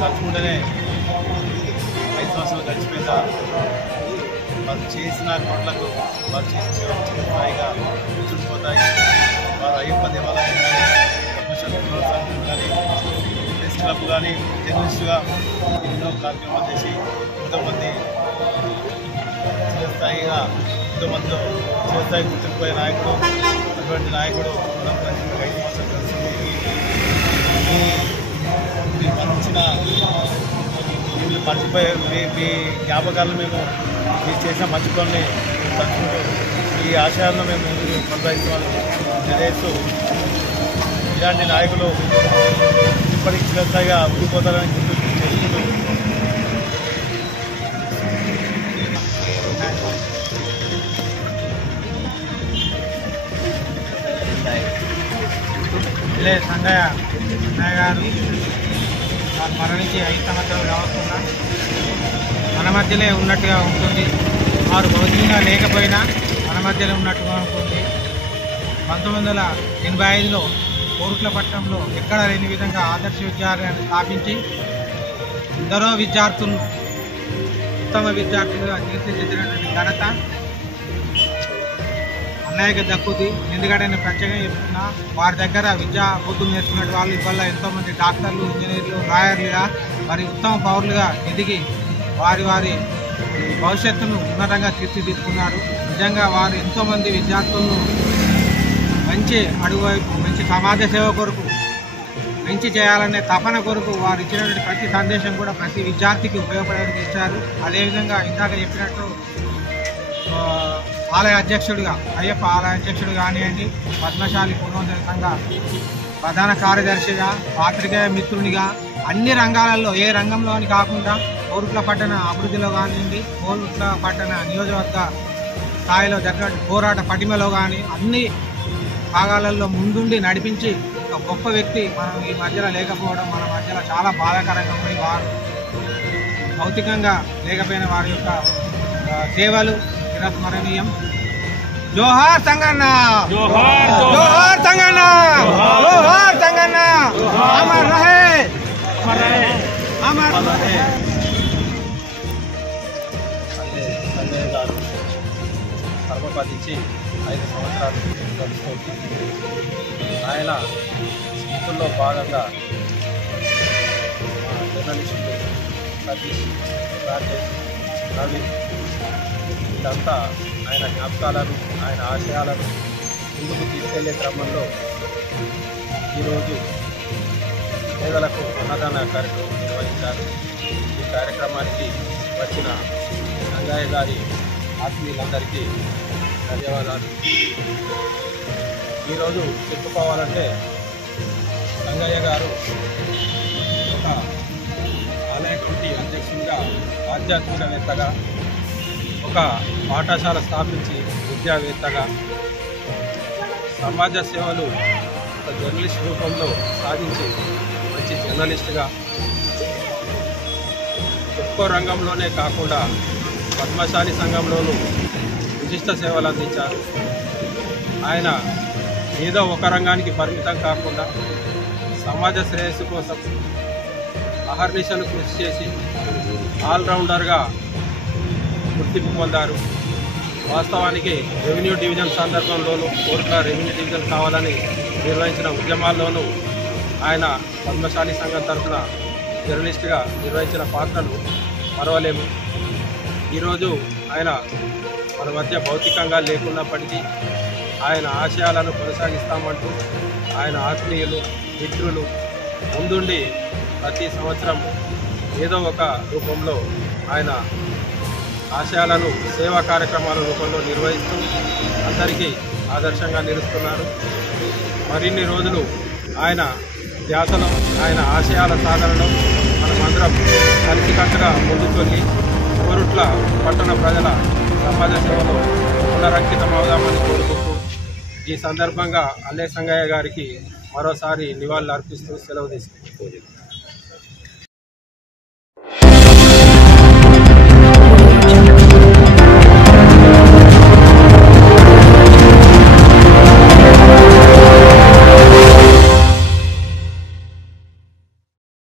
తలుచుకుంటేనే 5 సంవత్సరాలు గడిచిపోయిందా వారు చేసిన పనులకు వారు చేసిన సేవలు చిరస్థాయిగా గుర్తుండిపోతాయి. వారు అయ్యప్ప దేవాలయం కానీ పద్మశాలి సంఘం కానీ ప్రెస్ క్లబ్ కానీ జర్నలిస్టుగా ఎన్నో కార్యక్రమాలు చేసి ఎంతోమంది చిరస్థాయిగా ఎంతోమందిలో చిరస్థాయి గుర్తుండిపోయే నాయకుడు. అటువంటి నాయకుడు మనం 5 సంవత్సరాలు కలిసింది. మీరు మరణించిన మీరు మర్చిపోయే మీ జ్ఞాపకాలను మేము మీరు చేసిన మంచి పనులు తలుచుకుంటూ ఈ ఆశయాలను మేము కొనసాగిస్తామని తెలియజేస్తూ ఇలాంటి నాయకులు ఇప్పటికీ చిరస్థాయిగా ఉండిపోతారని చేసుకుంటూ సంగయ్య గారు మరణించి 5 సంవత్సరాలు కావస్తున్నా మన మధ్యలో ఉన్నట్టుగా ఉంటుంది. వారు భౌతికంగా లేకపోయినా మన మధ్యలో ఉన్నట్టుగా ఉంటుంది. 1985లో కోరుట్లపట్నంలో ఎక్కడ లేని విధంగా ఆదర్శ విద్యాలయాన్ని స్థాపించి ఎందరో విద్యార్థులు ఉత్తమ విద్యార్థులుగా తీర్చిదిద్దినటువంటి ఘనత అన్నయ్యకి దక్కుతుంది. ఎందుకంటే నేను ప్రత్యేకంగా చెప్తున్నా, వారి దగ్గర విద్యా బుద్ధులు నేర్చుకునే వాళ్ళు వల్ల ఎంతోమంది డాక్టర్లు, ఇంజనీర్లు, లాయర్లుగా మరి ఉత్తమ పౌరులుగా ఎదిగి వారి భవిష్యత్తును ఉన్నతంగా తీర్చిదిద్దుకున్నారు. నిజంగా వారు ఎంతోమంది విద్యార్థులను మంచి అడుగువైపు మంచి సమాజ సేవ కొరకు మంచి చేయాలనే తపన కొరకు వారు ఇచ్చినటువంటి ప్రతి సందేశం కూడా ప్రతి విద్యార్థికి ఉపయోగపడేందుకు ఇచ్చారు. అదేవిధంగా ఇందాక చెప్పినట్టు ఆలయ అధ్యక్షుడిగా అయ్యప్ప ఆలయ అధ్యక్షుడు కానివ్వండి, పద్మశాలి పునరుద్ధరణ సంఘ ప్రధాన కార్యదర్శిగా, పాత్రికేయ మిత్రునిగా అన్ని రంగాలలో ఏ రంగంలోని కాకుండా కోరుట్ల పట్టణ అభివృద్ధిలో కానివ్వండి, కోరుట్ల పట్టణ నియోజకవర్గ స్థాయిలో జరిగిన పోరాట పటిమలో కానీ అన్ని భాగాలలో ముందుండి నడిపించి ఒక గొప్ప వ్యక్తి మనం ఈ మధ్యలో లేకపోవడం మన మధ్యలో చాలా బాధాకరంగా ఉంది. వారు భౌతికంగా లేకపోయిన వారి యొక్క సేవలు చిరస్మరణీయం. జోహార్ సంగన్న, జోహార్ సంగన్న, జోహార్ సంగన్న, అమర్ రహే, అమర్ రహే. సంజయ్ గారు కర్మపదించి 5 సంవత్సరాలు గడుస్తుంది. ఆయన స్మృతుల్లో భాగంగా జర్నలిస్టులు సతీష్, రాజేష్, నవీన్ వీళ్ళంతా ఆయన జ్ఞాపకాలను, ఆయన ఆశయాలను ముందుకు తీసుకెళ్లే క్రమంలో ఈరోజు పేదలకు అన్నదాన కార్యక్రమం నిర్వహించారు. ఈ కార్యక్రమానికి వచ్చిన సంగయ్య గారి ఆత్మీయులందరికీ ధన్యవాదాలు. ఈరోజు చెప్పుకోవాలంటే సంగయ్య గారు ఒక ఆలయ కమిటీ అధ్యక్షుడిగా, ఆధ్యాత్మికవేత్తగా, ఒక పాఠశాల స్థాపించి విద్యావేత్తగా, సమాజ సేవలు ఒక జర్నలిస్ట్ రూపంలో సాధించి మంచి జర్నలిస్టుగా, ఒక్కో రంగంలోనే కాకుండా పద్మశాలి సంఘంలోనూ విశిష్ట సేవలు అందించారు. ఆయన ఏదో ఒక రంగానికి పరిమితం కాకుండా సమాజ శ్రేయస్సు కోసం అహర్నిశలు కృషి చేసి ఆల్రౌండర్గా గుర్తింపు పొందారు. వాస్తవానికి రెవెన్యూ డివిజన్ సందర్భంలోనూ కోరుట్ల రెవెన్యూ డివిజన్ కావాలని నిర్వహించిన ఉద్యమాల్లోనూ ఆయన పద్మశాలి సంఘం తరఫున జర్నలిస్టుగా నిర్వహించిన పాత్రను మరవలేము. ఈరోజు ఆయన మన మధ్య భౌతికంగా లేకున్నప్పటికీ ఆయన ఆశయాలను కొనసాగిస్తామంటూ ఆయన ఆత్మీయులు, మిత్రులు ముందుండి ప్రతి సంవత్సరం ఏదో ఒక రూపంలో ఆయన ఆశయాలను సేవా కార్యక్రమాల రూపంలో నిర్వహిస్తూ అందరికీ ఆదర్శంగా నిలుస్తున్నారు. మరిన్ని రోజులు ఆయన ధ్యాసలో, ఆయన ఆశయాల సాధనలో మనమందరం కలిసికట్టుగా ముందుకు వెళ్ళి కోరుట్ల పట్టణ ప్రజల సమాజ సేవలో పునరంకితం అవుదామని కోరుకుంటూ ఈ సందర్భంగా అల్లే సంగయ్య గారికి మరోసారి నివాళులు అర్పిస్తూ సెలవు తీసుకుంటున్నాను.